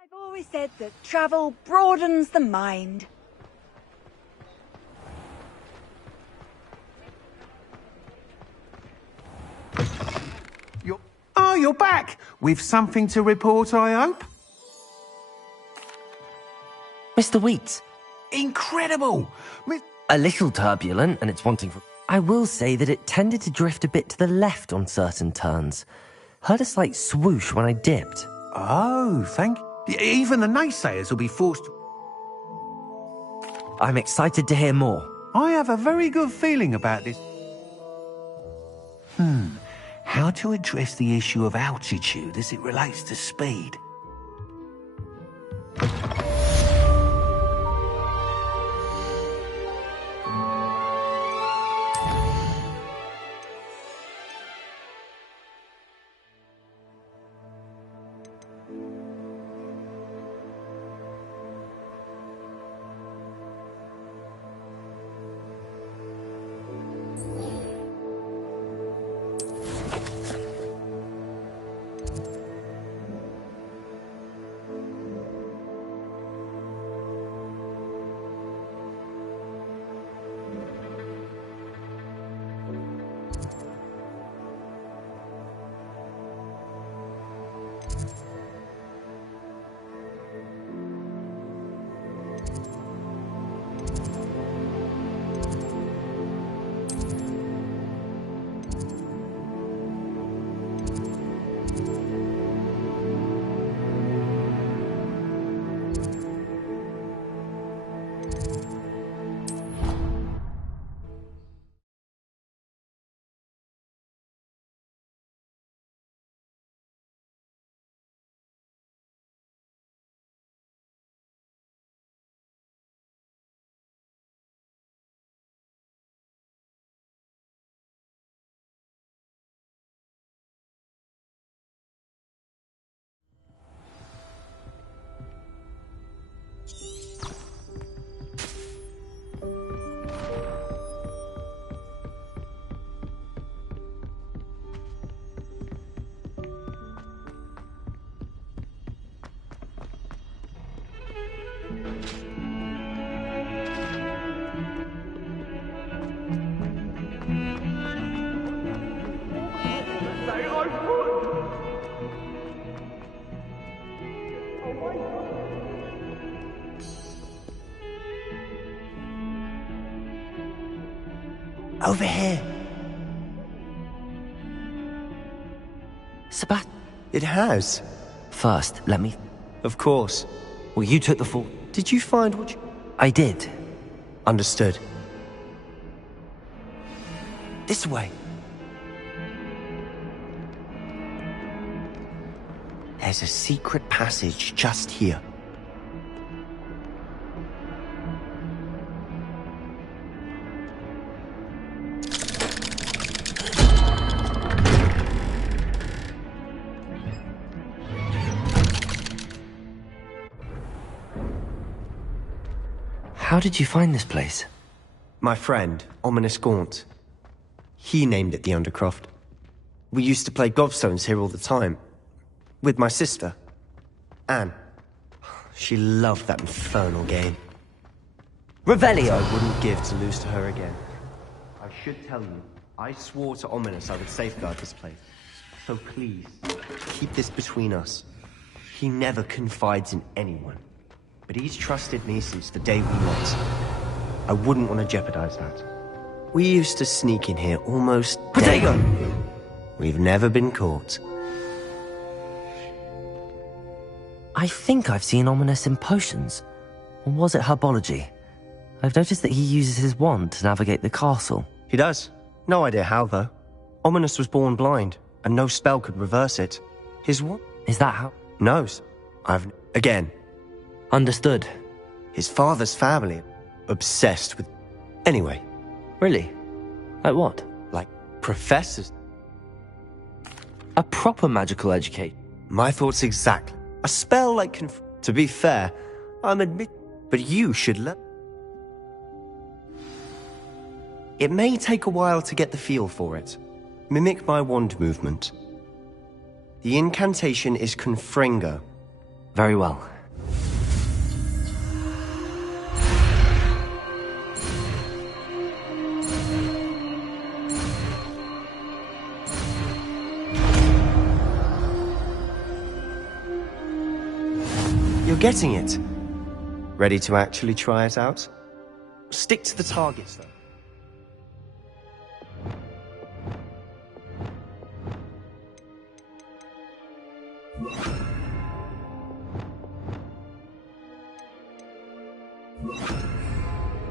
I've always said that travel broadens the mind. You're back! With something to report, I hope? Mr. Weeks. Incredible! A little turbulent, and it's wanting for... I will say that it tended to drift a bit to the left on certain turns. Heard a slight swoosh when I dipped. Oh, thank you. Even the naysayers will be forced to... I'm excited to hear more. I have a very good feeling about this. How to address the issue of altitude as it relates to speed? Over here. Sebastian. It has. First, let me... Of course. Well, you took the fall. Did you find what you... I did. Understood. This way. There's a secret passage just here. How did you find this place? My friend, Ominous Gaunt. He named it the Undercroft. We used to play gobstones here all the time. With my sister, Anne. She loved that infernal game. Revelio I wouldn't give to lose to her again. I should tell you, I swore to Ominous I would safeguard this place. So please, keep this between us. He never confides in anyone. But he's trusted me since the day we met. I wouldn't want to jeopardize that. We used to sneak in here almost daily. We've never been caught. I think I've seen Ominous in potions. Or was it herbology? I've noticed that he uses his wand to navigate the castle. He does. No idea how, though. Ominous was born blind, and no spell could reverse it. His what? Is that how? Knows. Again. Understood. His father's family, obsessed with... Anyway. Really? Like what? Like professors. A proper magical educate. My thoughts exactly. A spell like To be fair, I'm but you should learn. It may take a while to get the feel for it. Mimic my wand movement. The incantation is Confringo. Very well. You're getting it. Ready to actually try it out? Stick to the targets, though.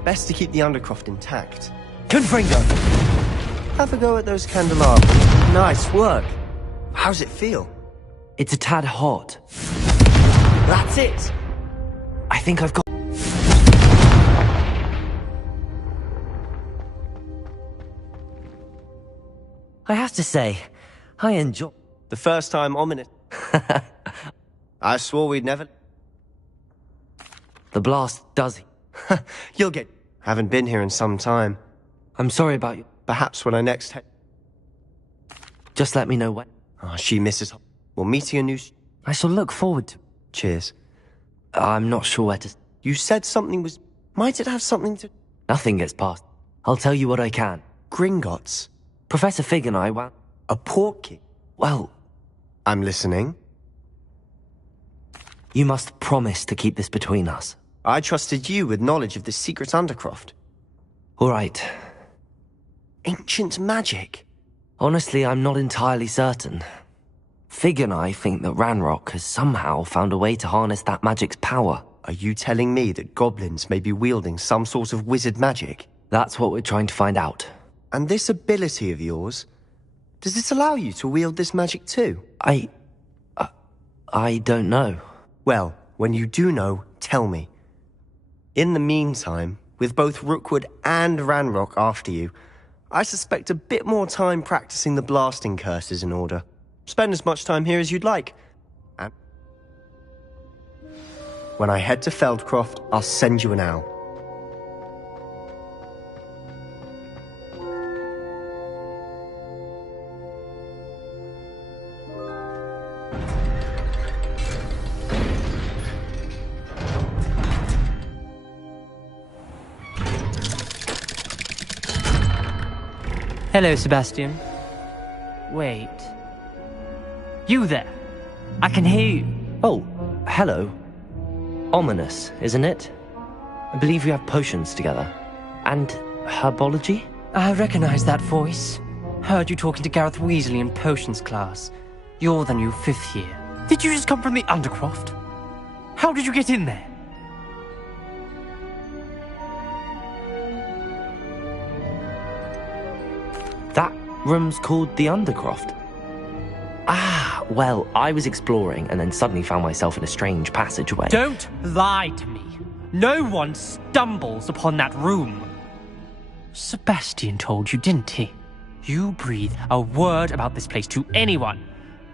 Best to keep the Undercroft intact. Confringo! Have a go at those candelabras. Nice work. How's it feel? It's a tad hot. That's it! I think I've got... I have to say, I enjoy... The first time Ominous... I swore we'd never... The blast does... You'll get... Haven't been here in some time. I'm sorry about you. Perhaps when I next... Just let me know when. Oh, she misses... We're meeting a new... I shall look forward to... Cheers. I'm not sure where to... You said something was... Might it have something to... Nothing gets past. I'll tell you what I can. Gringotts? Professor Fig and I, well... A portkey? Well... I'm listening. You must promise to keep this between us. I trusted you with knowledge of the secret Undercroft. All right. Ancient magic? Honestly, I'm not entirely certain. Fig and I think that Ranrock has somehow found a way to harness that magic's power. Are you telling me that goblins may be wielding some sort of wizard magic? That's what we're trying to find out. And this ability of yours, does it allow you to wield this magic too? I don't know. Well, when you do know, tell me. In the meantime, with both Rookwood and Ranrock after you, I suspect a bit more time practicing the blasting curse is in order. Spend as much time here as you'd like. And when I head to Feldcroft, I'll send you an owl. Hello, Sebastian. Wait. You there! I can hear you. Oh, hello. Ominous, isn't it? I believe we have potions together. And herbology? I recognize that voice. Heard you talking to Gareth Weasley in potions class. You're the new 5th year. Did you just come from the Undercroft? How did you get in there? That room's called the Undercroft. Ah, well, I was exploring and then suddenly found myself in a strange passageway. Don't lie to me. No one stumbles upon that room. Sebastian told you, didn't he? You breathe a word about this place to anyone,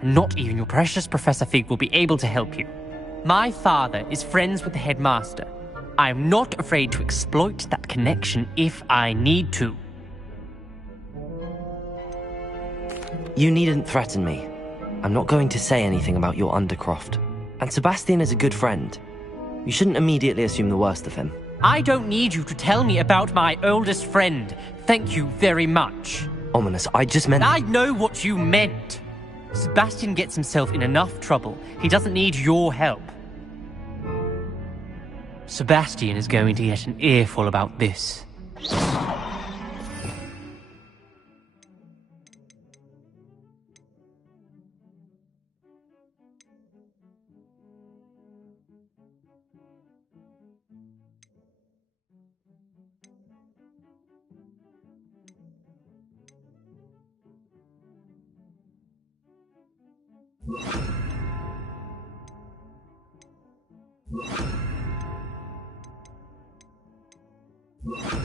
and not even your precious Professor Fig will be able to help you. My father is friends with the headmaster. I am not afraid to exploit that connection if I need to. You needn't threaten me. I'm not going to say anything about your Undercroft. And Sebastian is a good friend. You shouldn't immediately assume the worst of him. I don't need you to tell me about my oldest friend. Thank you very much. Ominous, I just meant... I know what you meant. Sebastian gets himself in enough trouble. He doesn't need your help. Sebastian is going to get an earful about this. You